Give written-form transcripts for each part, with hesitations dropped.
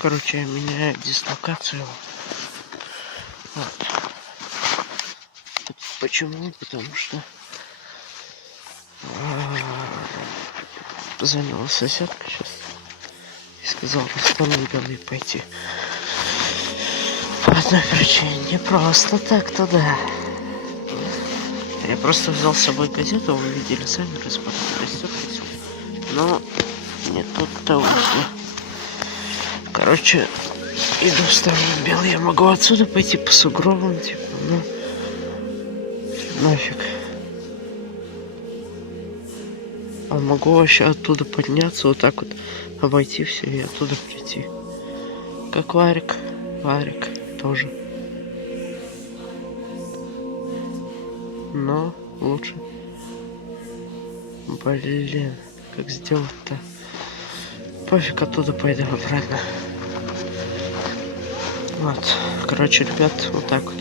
Короче, я меняю дислокацию. Вот. Почему? Потому что позвонила соседка сейчас и сказала, что мне надо пойти. По одной причине. Не просто так туда. Я просто взял с собой газету, вы видели сами, распаковались. Но не тут-то вышло. Короче, иду в сторону Белой. Я могу отсюда пойти по сугробам, типа, ну нафиг. А могу вообще оттуда подняться, вот так вот обойти все и оттуда прийти. Как Варик. Варик тоже. Но лучше. Блин, как сделать-то? Пофиг, оттуда пойду обратно. Вот. Короче, ребят, вот так вот.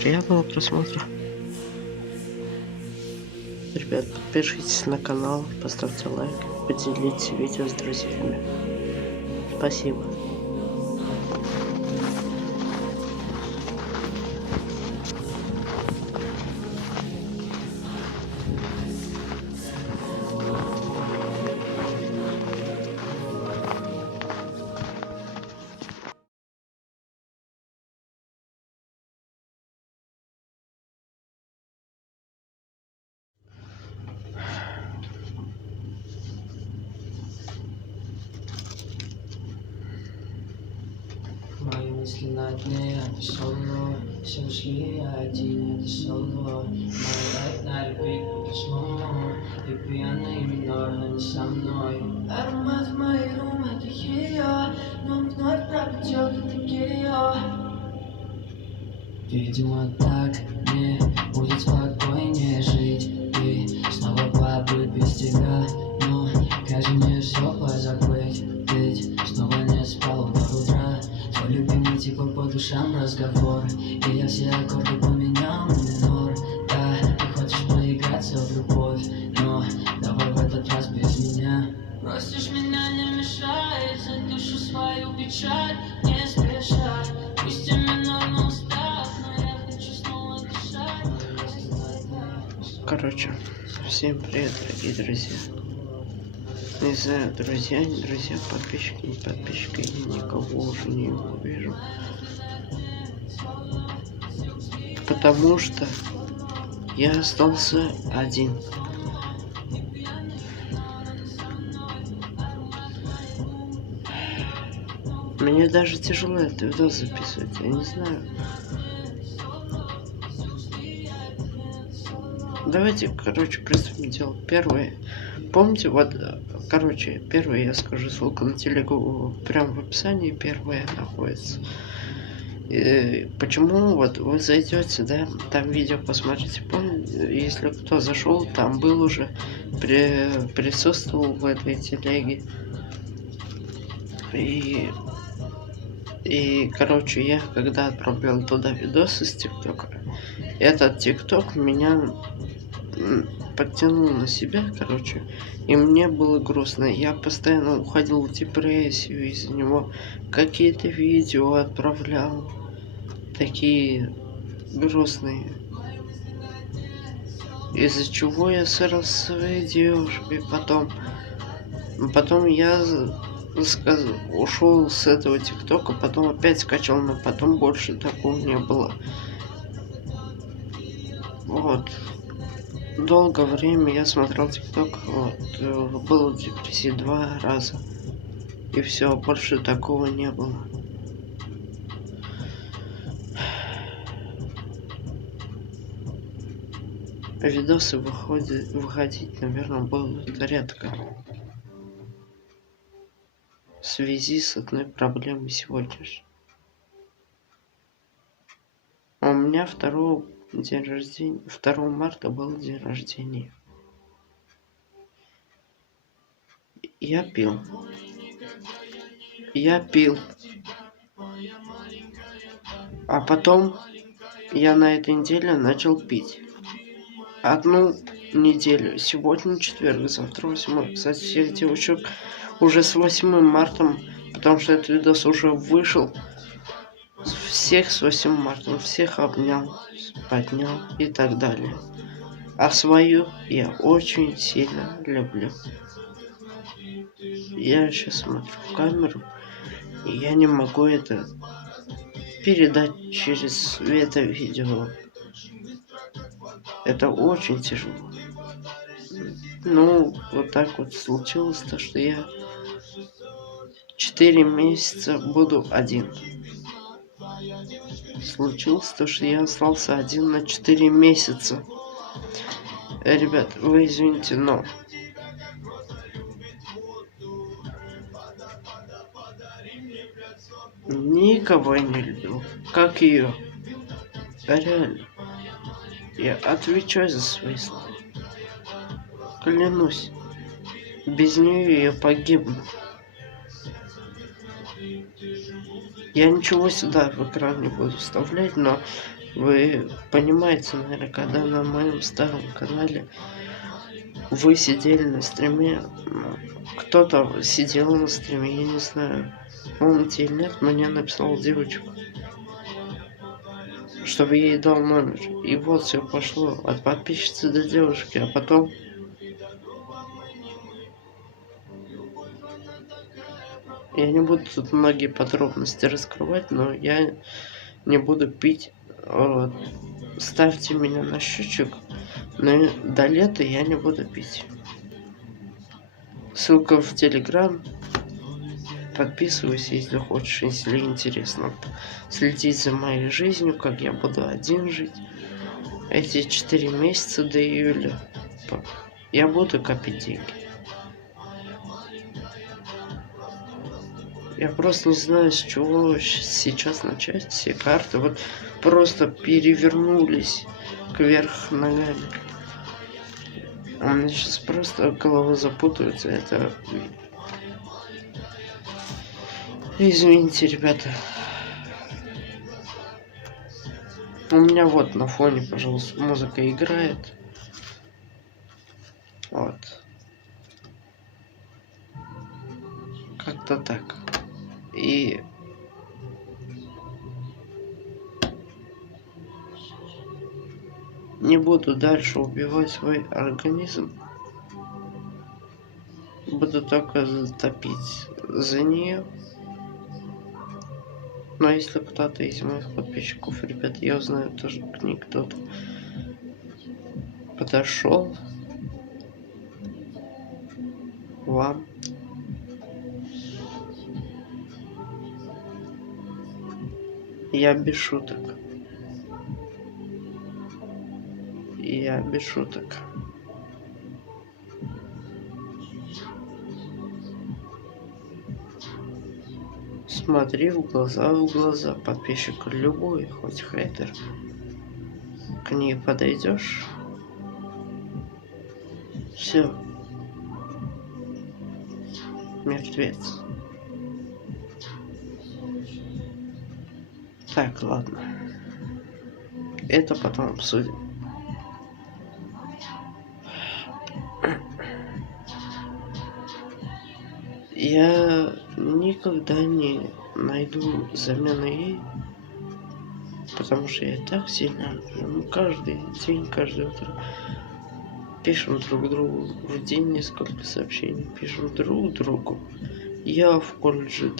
Приятного просмотра. Ребят, подпишитесь на канал, поставьте лайк, поделитесь видео с друзьями. Спасибо. Мои мысли на дне, это со мной. Все ушли, я один, это соло. Моя на любви, это снова. И пьяный минор, но не со мной. Аромат в моей рум, это ее. Но вновь пропадет, это гео. Видимо, так мне будет спокойнее жить. И снова побыть без тебя. Но как же мне все позабыть? Ведь снова не спал до утра. Твой любимый типа по душам разговор. И я все аккорды поменял на минор. Да, ты хочешь поиграться в любовь, но давай в этот раз без меня. Просишь меня не мешай, за душу свою печаль не спеша. Пусть и минор, но устав, но я хочу снова дышать. Короче, всем привет, дорогие друзья. Не знаю, друзья, не друзья, подписчики, не подписчики, я никого уже не увижу. Потому что я остался один. Мне даже тяжело это видео записывать, я не знаю. Давайте, короче, приступим к делу. Первое. Помните, вот, короче, первое я скажу, ссылка на телегу прямо в описании, первое находится. И почему вот вы зайдете, да, там видео посмотрите, помните, если кто зашел, там был уже, присутствовал в этой телеге. И, короче, я когда отправлял туда видосы с ТикТока, этот ТикТок меня подтянул на себя, короче, и мне было грустно. Я постоянно уходил в депрессию из-за него. Какие-то видео отправлял, такие грустные. Из-за чего я ссорился с своей девушкой. Потом я ушел с этого ТикТока, потом опять скачал, но потом больше такого не было. Вот. Долгое время я смотрел ТикТок, вот, был в депрессии 2 раза. И все, больше такого не было. Видосы выходить, наверное, будут редко. В связи с одной проблемой сегодняшней. У меня 2 марта был день рождения. Я пил. А потом я на этой неделе начал пить. 1 неделю. Сегодня четверг, завтра 8. Кстати, всех девушек уже с 8 марта Потому что этот видос уже вышел. Всех с 8 марта, всех обнял, поднял и так далее. А свою я очень сильно люблю. Я сейчас смотрю в камеру, и я не могу это передать через это видео. Это очень тяжело. Ну, вот так вот случилось, то что я 4 месяца буду один. Случилось то, что я остался один на 4 месяца. Ребят, вы извините, но никого я не любил, как ее. Реально. Я отвечаю за свои слова. Клянусь. Без нее я погибну. Я ничего сюда в экран не буду вставлять, но вы понимаете, наверное, когда на моем старом канале вы сидели на стриме, кто-то сидел на стриме, я не знаю, помните или нет, мне написала девочка, чтобы я ей дал номер. И вот все пошло от подписчицы до девушки, а потом я не буду тут многие подробности раскрывать, но я не буду пить. Вот. Ставьте меня на счетчик, но до лета я не буду пить. Ссылка в Телеграм. Подписывайся, если хочешь, если интересно. Следить за моей жизнью, как я буду один жить. Эти 4 месяца до июля я буду копить деньги. Я просто не знаю, с чего сейчас начать. Все карты вот просто перевернулись кверх ногами. У меня сейчас просто голова запутается. Это... Извините, ребята. У меня вот на фоне, пожалуйста, музыка играет. Вот. Как-то так. И не буду дальше убивать свой организм. Буду только топить за нее. Но если кто-то из моих подписчиков, ребят, я узнаю тоже, к ней кто-то подошел вам, я без шуток. Я без шуток. Смотри в глаза подписчику любой, хоть хейтер. К ней подойдешь. Все. Мертвец. Так, ладно. Это потом обсудим. Я никогда не найду замены ей, потому что я так сильно люблю. Мы каждый день, каждое утро пишем друг другу, в день несколько сообщений пишем друг другу. Я в колледже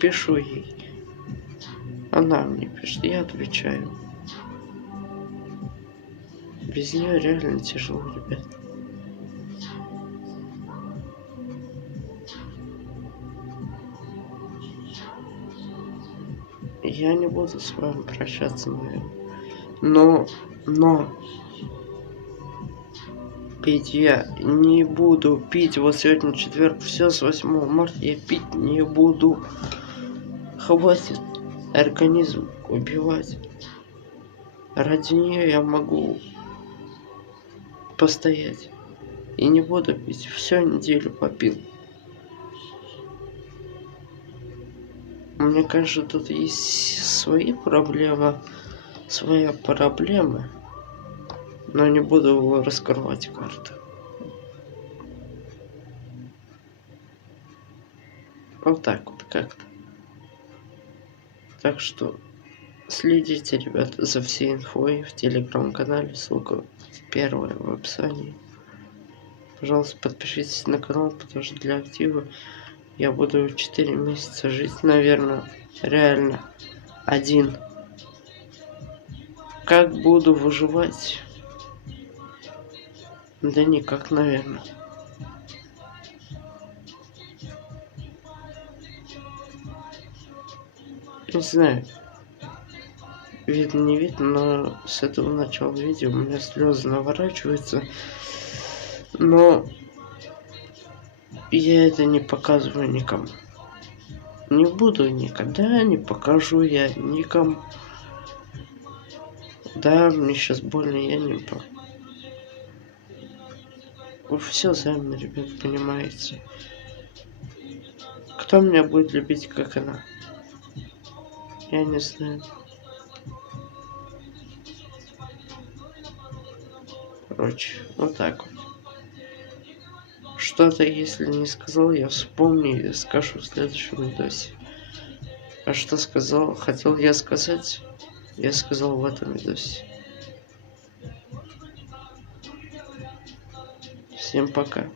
пишу ей, она мне пишет, я отвечаю. Без нее реально тяжело, ребят. Я не буду с вами прощаться, наверное. Но пить я не буду. Пить вот сегодня четверг, все с 8 марта я пить не буду. Хватит организм убивать. Ради нее я могу постоять. И не буду пить. Всю неделю попил. Мне кажется, тут есть своя проблема, но не буду раскрывать карты. Вот так вот. как-то. Так что следите, ребята, за всей инфой в телеграм-канале, ссылка первая в описании. Пожалуйста, подпишитесь на канал, потому что для актива я буду 4 месяца жить, наверное, реально один. Как буду выживать? Да никак, наверное. Не знаю. Видно, не видно, но с этого начала видео у меня слезы наворачиваются. Но я это не показываю никому. Не буду никогда, не покажу я никому. Да, мне сейчас больно, я не помню. Вы все сами, ребят, понимаете. Кто меня будет любить, как она? Я не знаю. Короче, вот так вот. Что-то, если не сказал, я вспомню и скажу в следующем видосе. А что сказал, хотел я сказать, я сказал в этом видосе. Всем пока.